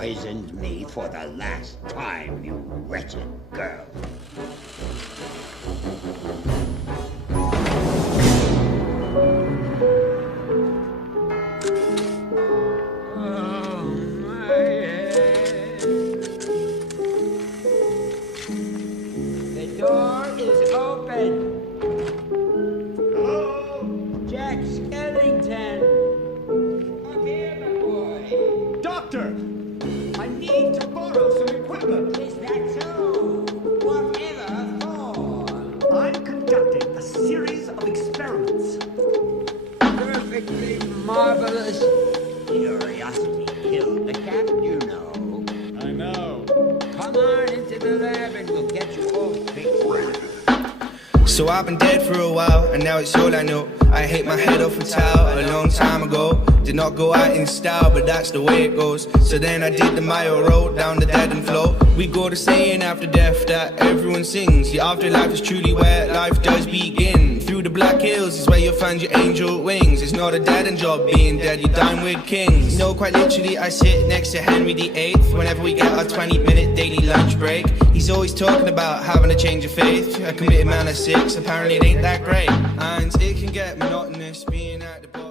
poisoned me for the last time, you wretched girl. Door is open. Hello? Jack Skellington. Come here, my boy. Doctor! I need to borrow some equipment. Is that so? Whatever for? I'm conducting a series of experiments. Perfectly marvelous. Curiosity killed the cat, you know. I know. Come on into the lab and we'll get you all fixed. So I've been dead for a while, and now it's all I know. I hit my head off a towel a long time ago. Did not go out in style, but that's the way it goes. So then I did the Mile Road down the dead end flow. We go to saying after death that everyone sings. The afterlife is truly where life does begin. Through the Black Hills is where you'll find your angel wings. It's not a dead end job being dead, you dine with kings. You know, quite literally I sit next to Henry VIII whenever we get our 20-minute daily lunch break. He's always talking about having a change of faith. A committed man of 6, apparently it ain't that great. And it can get monotonous being at the bar.